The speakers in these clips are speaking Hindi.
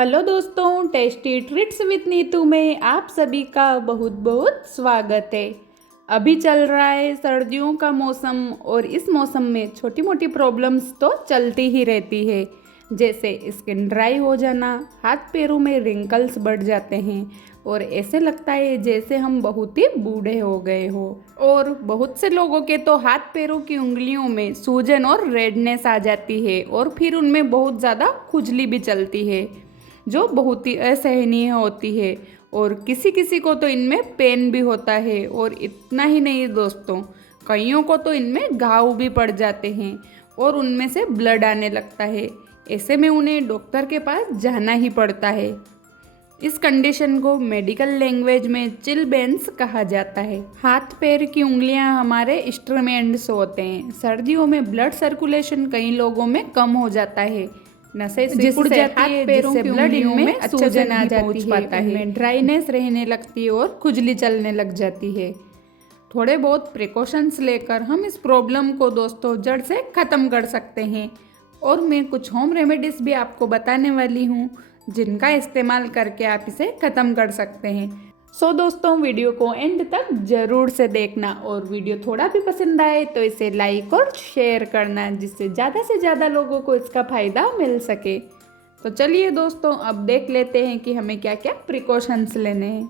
हेलो दोस्तों, टेस्टी ट्रिट्स विद नीतू में आप सभी का बहुत बहुत स्वागत है। अभी चल रहा है सर्दियों का मौसम और इस मौसम में छोटी मोटी प्रॉब्लम्स तो चलती ही रहती है, जैसे स्किन ड्राई हो जाना, हाथ पैरों में रिंकल्स बढ़ जाते हैं और ऐसे लगता है जैसे हम बहुत ही बूढ़े हो गए हो। और बहुत से लोगों के तो हाथ पैरों की उंगलियों में सूजन और रेडनेस आ जाती है और फिर उनमें बहुत ज़्यादा खुजली भी चलती है जो बहुत ही असहनीय होती है। और किसी किसी को तो इनमें पेन भी होता है और इतना ही नहीं दोस्तों, कईयों को तो इनमें घाव भी पड़ जाते हैं और उनमें से ब्लड आने लगता है। ऐसे में उन्हें डॉक्टर के पास जाना ही पड़ता है। इस कंडीशन को मेडिकल लैंग्वेज में चिलबेंस कहा जाता है। हाथ पैर की उंगलियां हमारे इंस्ट्रूमेंट्स होते हैं। सर्दियों में ब्लड सर्कुलेशन कई लोगों में कम हो जाता है, नसें सिकुड़ जाती है, पैरों की ब्लड इनमें सूजन आ जाती है, इनमें ड्राइनेस रहने लगती है और खुजली चलने लग जाती है। थोड़े बहुत प्रिकॉशंस लेकर हम इस प्रॉब्लम को दोस्तों जड़ से ख़त्म कर सकते हैं। और मैं कुछ होम रेमेडीज़ भी आपको बताने वाली हूँ जिनका इस्तेमाल करके आप इसे ख़त्म कर सकते हैं। सो दोस्तों, वीडियो को एंड तक ज़रूर से देखना और वीडियो थोड़ा भी पसंद आए तो इसे लाइक और शेयर करना, जिससे ज़्यादा से ज़्यादा लोगों को इसका फ़ायदा मिल सके। तो चलिए दोस्तों, अब देख लेते हैं कि हमें क्या क्या प्रिकॉशंस लेने हैं।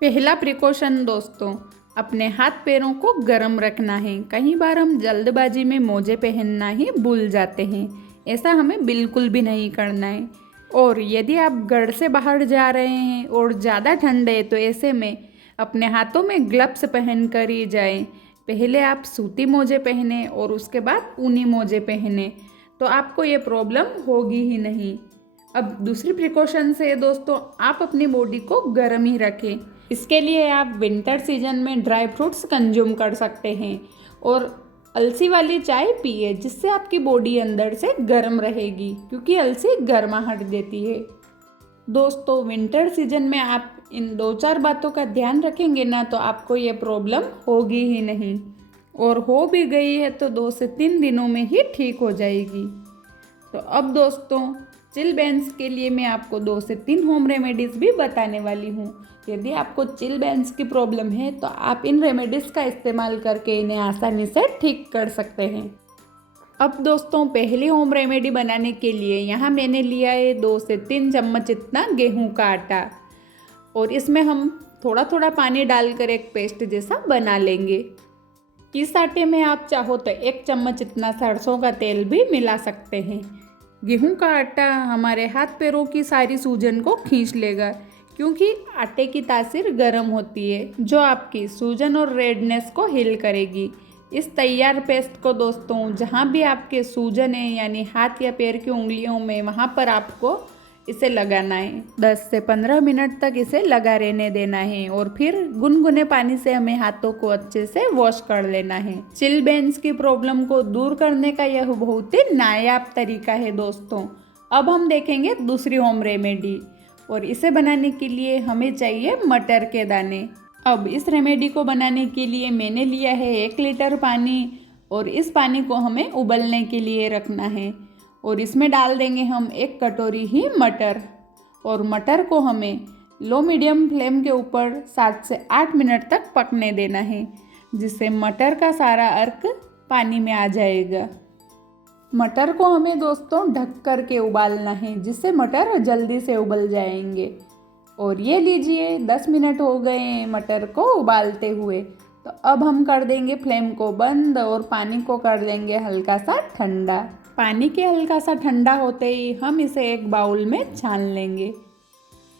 पहला प्रिकॉशन दोस्तों, अपने हाथ पैरों को गर्म रखना है। कई बार हम जल्दबाजी में मोजे पहनना ही भूल जाते हैं, ऐसा हमें बिल्कुल भी नहीं करना है। और यदि आप घर से बाहर जा रहे हैं और ज़्यादा ठंड है तो ऐसे में अपने हाथों में ग्लव्स पहन कर ही जाएं। पहले आप सूती मोजे पहने और उसके बाद ऊनी मोजे पहने तो आपको ये प्रॉब्लम होगी ही नहीं। अब दूसरी प्रिकॉशन से दोस्तों, आप अपनी बॉडी को गर्म ही रखें। इसके लिए आप विंटर सीजन में ड्राई फ्रूट्स कंज्यूम कर सकते हैं और अलसी वाली चाय पिए, जिससे आपकी बॉडी अंदर से गर्म रहेगी, क्योंकि अलसी गर्माहट देती है। दोस्तों, विंटर सीजन में आप इन 2-4 बातों का ध्यान रखेंगे ना तो आपको ये प्रॉब्लम होगी ही नहीं, और हो भी गई है तो 2 से 3 दिनों में ही ठीक हो जाएगी। तो अब दोस्तों, चिलबेंस के लिए मैं आपको 2 से 3 होम रेमेडीज़ भी बताने वाली हूँ। यदि आपको चिलबेंस की प्रॉब्लम है तो आप इन रेमेडीज़ का इस्तेमाल करके इन्हें आसानी से ठीक कर सकते हैं। अब दोस्तों, पहली होम रेमेडी बनाने के लिए यहाँ मैंने लिया है 2 से 3 चम्मच इतना गेहूं का आटा, और इसमें हम थोड़ा थोड़ा पानी डालकर एक पेस्ट जैसा बना लेंगे। इस आटे में आप चाहो तो 1 चम्मच इतना सरसों का तेल भी मिला सकते हैं। गेहूं का आटा हमारे हाथ पैरों की सारी सूजन को खींच लेगा, क्योंकि आटे की तासीर गर्म होती है जो आपकी सूजन और रेडनेस को हील करेगी। इस तैयार पेस्ट को दोस्तों जहाँ भी आपके सूजन है, यानी हाथ या पैर की उंगलियों में, वहाँ पर आपको इसे लगाना है। 10 से 15 मिनट तक इसे लगा रहने देना है और फिर गुनगुने पानी से हमें हाथों को अच्छे से वॉश कर लेना है। चिलबेंस की प्रॉब्लम को दूर करने का यह बहुत ही नायाब तरीका है दोस्तों। अब हम देखेंगे दूसरी होम रेमेडी, और इसे बनाने के लिए हमें चाहिए मटर के दाने। अब इस रेमेडी को बनाने के लिए मैंने लिया है 1 लीटर पानी, और इस पानी को हमें उबलने के लिए रखना है। और इसमें डाल देंगे हम 1 कटोरी ही मटर, और मटर को हमें लो मीडियम फ्लेम के ऊपर 7 से 8 मिनट तक पकने देना है, जिससे मटर का सारा अर्क पानी में आ जाएगा। मटर को हमें दोस्तों ढक कर के उबालना है, जिससे मटर जल्दी से उबल जाएंगे। और ये लीजिए 10 मिनट हो गए मटर को उबालते हुए। तो अब हम कर देंगे फ्लेम को बंद और पानी को कर देंगे हल्का सा ठंडा। पानी के हल्का सा ठंडा होते ही हम इसे एक बाउल में छान लेंगे।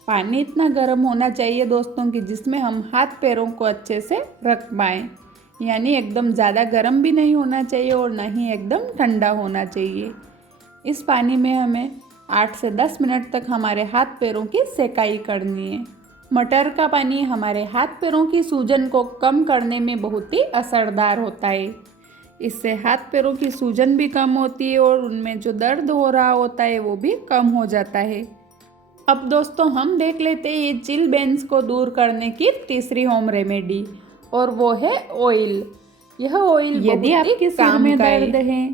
पानी इतना गर्म होना चाहिए दोस्तों कि जिसमें हम हाथ पैरों को अच्छे से रख पाएँ, यानी एकदम ज़्यादा गर्म भी नहीं होना चाहिए और ना ही एकदम ठंडा होना चाहिए। इस पानी में हमें 8 से 10 मिनट तक हमारे हाथ पैरों की सेकाई करनी है। मटर का पानी हमारे हाथ पैरों की सूजन को कम करने में बहुत ही असरदार होता है। इससे हाथ पैरों की सूजन भी कम होती है और उनमें जो दर्द हो रहा होता है वो भी कम हो जाता है। अब दोस्तों, हम देख लेते हैं चिलबेंस को दूर करने की तीसरी होम रेमेडी, और वो है ऑयल। यह ऑयल यदि आपके सिर में दर्द है,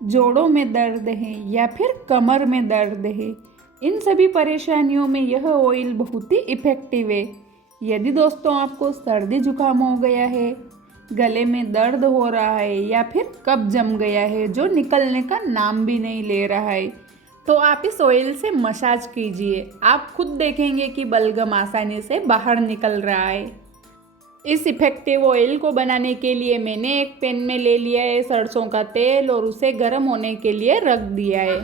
जोड़ों में दर्द है या फिर कमर में दर्द है, इन सभी परेशानियों में यह ऑयल बहुत ही इफ़ेक्टिव है। यदि दोस्तों आपको सर्दी जुकाम हो गया है, गले में दर्द हो रहा है या फिर कफ जम गया है जो निकलने का नाम भी नहीं ले रहा है, तो आप इस ऑयल से मसाज कीजिए। आप खुद देखेंगे कि बलगम आसानी से बाहर निकल रहा है। इस इफ़ेक्टिव ऑयल को बनाने के लिए मैंने एक पैन में ले लिया है सरसों का तेल और उसे गर्म होने के लिए रख दिया है।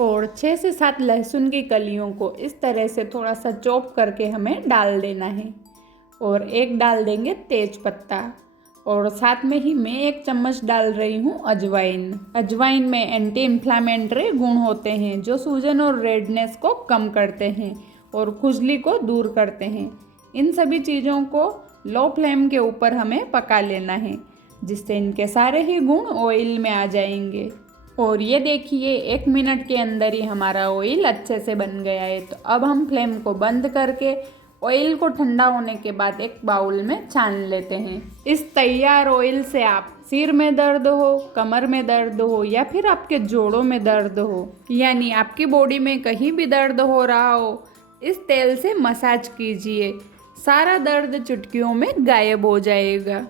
और 6 से 7 लहसुन की कलियों को इस तरह से थोड़ा सा चॉप करके हमें डाल देना है। और एक डाल देंगे तेज पत्ता, और साथ में ही मैं 1 चम्मच डाल रही हूँ अजवाइन। अजवाइन में एंटी इन्फ्लामेटरी गुण होते हैं जो सूजन और रेडनेस को कम करते हैं और खुजली को दूर करते हैं। इन सभी चीज़ों को लो फ्लेम के ऊपर हमें पका लेना है, जिससे इनके सारे ही गुण ऑयल में आ जाएंगे। और ये देखिए 1 मिनट के अंदर ही हमारा ऑयल अच्छे से बन गया है। तो अब हम फ्लेम को बंद करके ऑयल को ठंडा होने के बाद एक बाउल में छान लेते हैं। इस तैयार ऑयल से आप सिर में दर्द हो, कमर में दर्द हो या फिर आपके जोड़ों में दर्द हो, यानी आपकी बॉडी में कहीं भी दर्द हो रहा हो, इस तेल से मसाज कीजिए। सारा दर्द चुटकियों में गायब हो जाएगा।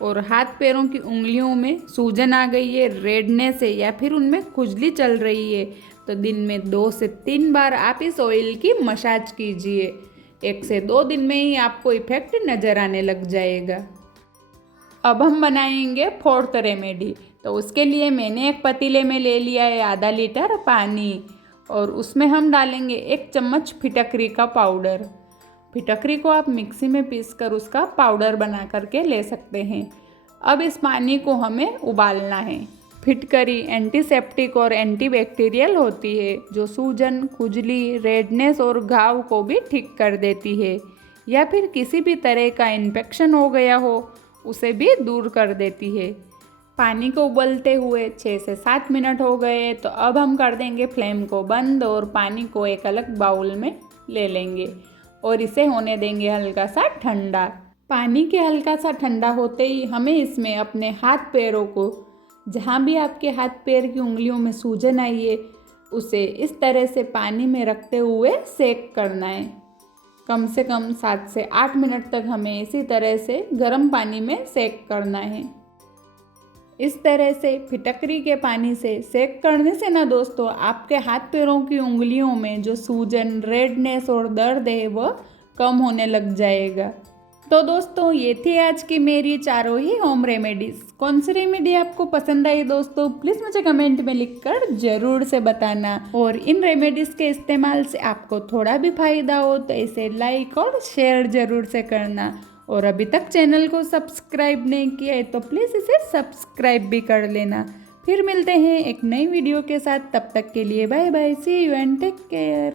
और हाथ पैरों की उंगलियों में सूजन आ गई है, रेडनेस है या फिर उनमें खुजली चल रही है, तो दिन में 2 से 3 बार आप इस ऑयल की मसाज कीजिए। 1 से 2 दिन में ही आपको इफेक्ट नज़र आने लग जाएगा। अब हम बनाएंगे 4th रेमेडी। तो उसके लिए मैंने एक पतीले में ले लिया है आधा लीटर पानी, और उसमें हम डालेंगे 1 चम्मच फिटकरी का पाउडर। फिटकरी को आप मिक्सी में पीसकर उसका पाउडर बना करके ले सकते हैं। अब इस पानी को हमें उबालना है। फिटकरी एंटीसेप्टिक और एंटीबैक्टीरियल होती है जो सूजन, खुजली, रेडनेस और घाव को भी ठीक कर देती है, या फिर किसी भी तरह का इन्फेक्शन हो गया हो उसे भी दूर कर देती है। पानी को उबलते हुए 6 से 7 मिनट हो गए, तो अब हम कर देंगे फ्लेम को बंद और पानी को एक अलग बाउल में ले लेंगे और इसे होने देंगे हल्का सा ठंडा। पानी के हल्का सा ठंडा होते ही हमें इसमें अपने हाथ पैरों को, जहाँ भी आपके हाथ पैर की उंगलियों में सूजन आई है, उसे इस तरह से पानी में रखते हुए सेक करना है। कम से कम 7 से 8 मिनट तक हमें इसी तरह से गर्म पानी में सेक करना है। इस तरह से फिटकरी के पानी से सेक करने से ना दोस्तों, आपके हाथ पैरों की उंगलियों में जो सूजन, रेडनेस और दर्द है वह कम होने लग जाएगा। तो दोस्तों ये थी आज की मेरी चारों ही होम रेमेडीज़। कौन सी रेमेडी आपको पसंद आई दोस्तों, प्लीज़ मुझे कमेंट में लिखकर ज़रूर से बताना। और इन रेमेडीज़ के इस्तेमाल से आपको थोड़ा भी फ़ायदा हो तो इसे लाइक और शेयर ज़रूर से करना। और अभी तक चैनल को सब्सक्राइब नहीं किया है तो प्लीज़ इसे सब्सक्राइब भी कर लेना। फिर मिलते हैं एक नई वीडियो के साथ, तब तक के लिए bye bye, see you and take care.